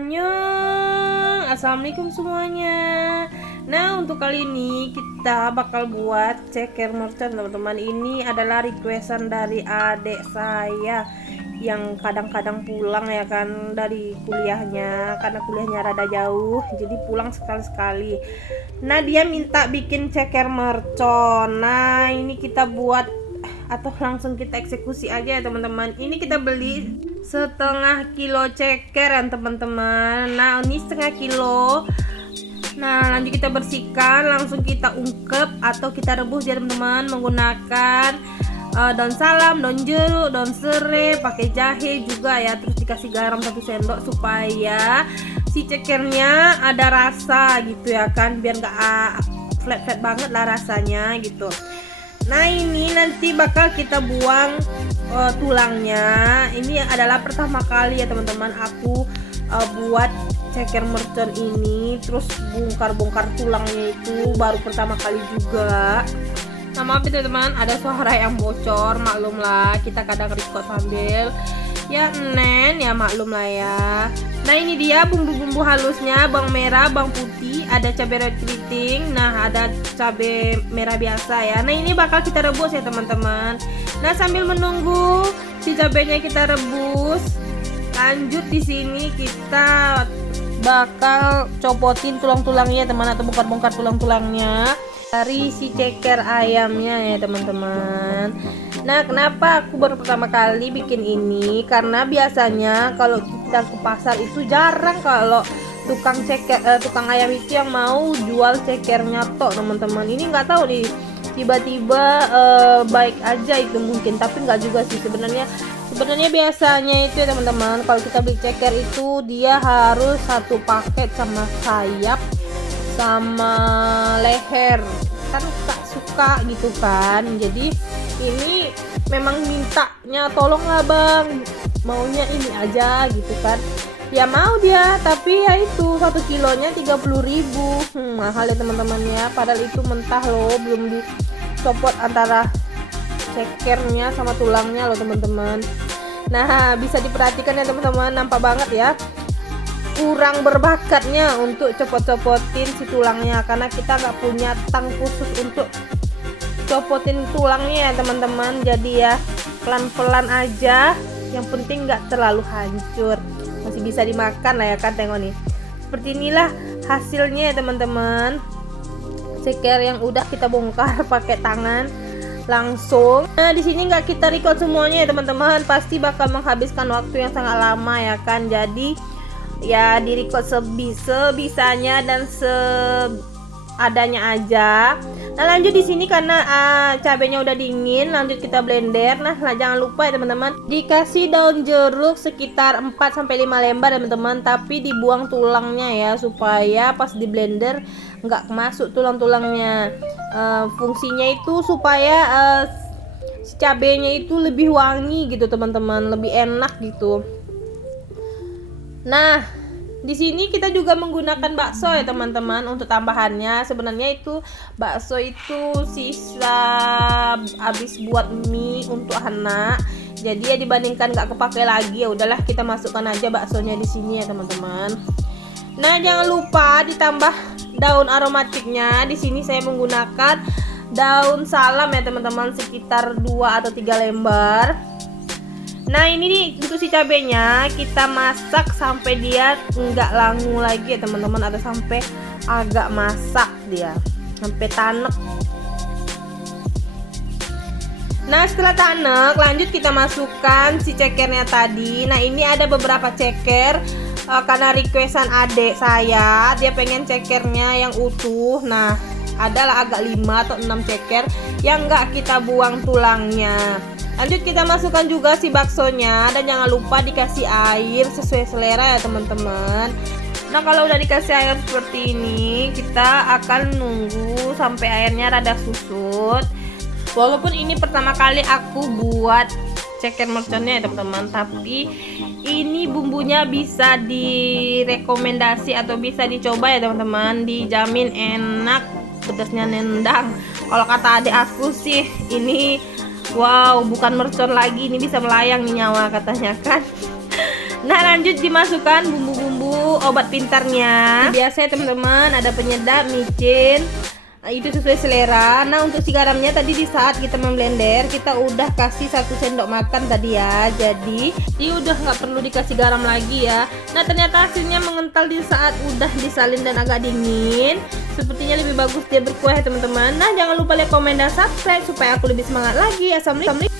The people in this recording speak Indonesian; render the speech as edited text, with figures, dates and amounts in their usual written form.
Annyeong, assalamualaikum semuanya. Nah, untuk kali ini kita bakal buat ceker mercon, teman-teman. Ini adalah requestan dari adik saya yang kadang-kadang pulang ya kan dari kuliahnya, karena kuliahnya rada jauh, jadi pulang sekali-sekali. Nah, dia minta bikin ceker mercon. Nah, ini kita buat atau langsung kita eksekusi aja ya teman-teman. Ini kita beli setengah kilo ceker ya teman-teman. Nah, ini setengah kilo. Nah, lanjut kita bersihkan, langsung kita ungkep atau kita rebus ya teman-teman, menggunakan daun salam, daun jeruk, daun serai, pakai jahe juga ya. Terus dikasih garam 1 sendok supaya si cekernya ada rasa gitu ya kan, biar nggak flat-flat banget lah rasanya gitu. Nah, ini nanti bakal kita buang tulangnya. Ini adalah pertama kali ya teman-teman aku buat ceker mercon ini. Terus bongkar-bongkar tulangnya itu baru pertama kali juga. Nah, maaf ya teman-teman, ada suara yang bocor, maklum lah, kita kadang record sambil ya ya maklum lah ya. Nah, ini dia bumbu-bumbu halusnya, bawang merah, bawang putih, ada cabai rawit keriting, nah ada cabai merah biasa ya. Nah, ini bakal kita rebus ya teman-teman. Nah, sambil menunggu si cabainya kita rebus, lanjut di sini kita bakal copotin tulang-tulangnya teman, atau bongkar-bongkar tulang-tulangnya dari si ceker ayamnya ya teman-teman. Nah, kenapa aku baru pertama kali bikin ini? Karena biasanya kalau kita ke pasar itu jarang kalau tukang ceker, tukang ayam itu yang mau jual cekernya tok teman-teman. Ini nggak tahu nih, tiba-tiba baik aja itu mungkin, tapi nggak juga sih sebenarnya. Sebenarnya biasanya itu ya teman-teman, kalau kita beli ceker itu dia harus satu paket sama sayap sama leher, kan tak suka gitu kan. Jadi ini memang mintanya tolonglah bang, maunya ini aja gitu kan. Ya mau dia, tapi ya itu 1 kilonya 30.000. Mahal ya teman-teman ya, padahal itu mentah loh, belum dicopot antara cekernya sama tulangnya loh teman-teman. Nah, bisa diperhatikan ya teman-teman, nampak banget ya kurang berbakatnya untuk copot-copotin si tulangnya, karena kita nggak punya tang khusus untuk copotin tulangnya ya teman-teman. Jadi ya pelan-pelan aja, yang penting nggak terlalu hancur, masih bisa dimakan lah ya kan. Tengok nih, seperti inilah hasilnya ya teman-teman, ceker yang udah kita bongkar pakai tangan langsung. Nah, di sini nggak kita record semuanya ya teman-teman, pasti bakal menghabiskan waktu yang sangat lama ya kan. Jadi ya di record sebisanya dan seadanya aja. Nah, lanjut di sini karena cabenya udah dingin, lanjut kita blender. Nah, jangan lupa ya teman-teman, dikasih daun jeruk sekitar 4-5 lembar ya teman-teman, tapi dibuang tulangnya ya supaya pas di blender nggak masuk tulang-tulangnya. Fungsinya itu supaya si cabenya itu lebih wangi gitu teman-teman, lebih enak gitu. Nah, di sini kita juga menggunakan bakso ya teman-teman untuk tambahannya. Sebenarnya itu bakso itu sisa habis buat mie untuk anak. Jadi ya dibandingkan nggak kepake lagi, ya udahlah kita masukkan aja baksonya di sini ya teman-teman. Nah, jangan lupa ditambah daun aromatiknya. Di sini saya menggunakan daun salam ya teman-teman, sekitar 2 atau 3 lembar. Nah, ini nih untuk si cabenya kita masak sampai dia nggak langu lagi ya teman-teman, atau sampai agak masak dia sampai tanek. Nah, setelah tanek lanjut kita masukkan si cekernya tadi. Nah, ini ada beberapa ceker karena requestan adik saya, dia pengen cekernya yang utuh. Nah, adalah agak 5 atau 6 ceker yang nggak kita buang tulangnya. Lanjut kita masukkan juga si baksonya, dan jangan lupa dikasih air sesuai selera ya teman-teman. Nah, kalau udah dikasih air seperti ini, kita akan nunggu sampai airnya rada susut. Walaupun ini pertama kali aku buat ceker merconnya ya teman-teman, tapi ini bumbunya bisa direkomendasi atau bisa dicoba ya teman-teman, dijamin enak, pedasnya nendang. Kalau kata adik aku sih ini wow, bukan mercon lagi, ini bisa melayang nih nyawa katanya kan. Nah, lanjut dimasukkan bumbu-bumbu obat pintarnya. Biasa ya teman-teman, ada penyedap, micin, itu sesuai selera. Nah, untuk si garamnya tadi di saat kita memblender kita udah kasih 1 sendok makan tadi ya. Jadi udah nggak perlu dikasih garam lagi ya. Nah, ternyata hasilnya mengental di saat udah disalin dan agak dingin. Sepertinya lebih bagus dia berkuah ya teman-teman. Nah, jangan lupa like, komen, dan subscribe supaya aku lebih semangat lagi. Assalamualaikum.